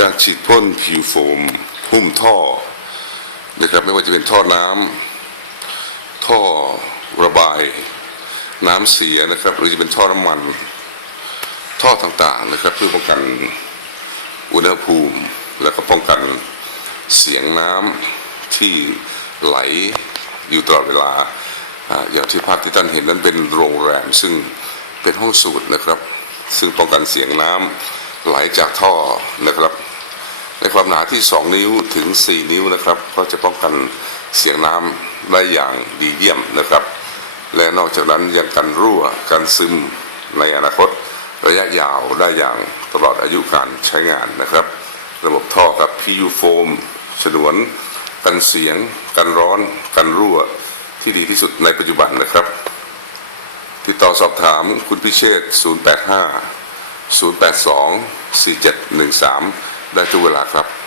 การฉีดพ่นผิวโฟมหุ้มท่อนะครับ ไม่ว่าจะเป็นท่อน้ำท่อระบาย น้ำเสียนะครับ หรือจะเป็นท่อน้ำมัน ท่อต่างๆนะครับ เพื่อป้องกันอุณหภูมิ แล้วก็ป้องกันเสียงน้ำที่ไหลอยู่ตลอดเวลาอ่าอย่างที่ภาพที่ท่านเห็นนั้นเป็นโรงแรม ซึ่งเป็นห้องสูตรนะครับ ซึ่งป้องกันเสียงน้ำไหลจากท่อนะครับ ในความหนาที่ 2 นิ้วถึง 4 นิ้วนะครับ ก็จะป้องกันเสียงน้ำได้อย่างดีเยี่ยมนะครับ และนอกจากนั้นยังกันรั่วกันซึมในอนาคตระยะยาวได้อย่างตลอดอายุการใช้งานนะครับ ระบบท่อกับ PU โฟมฉนวนกันเสียง กันร้อน กันรั่วที่ดีที่สุดในปัจจุบันนะครับ ติดต่อสอบถามคุณพิเชษฐ์085 082 4713 ได้ทุกเวลาครับ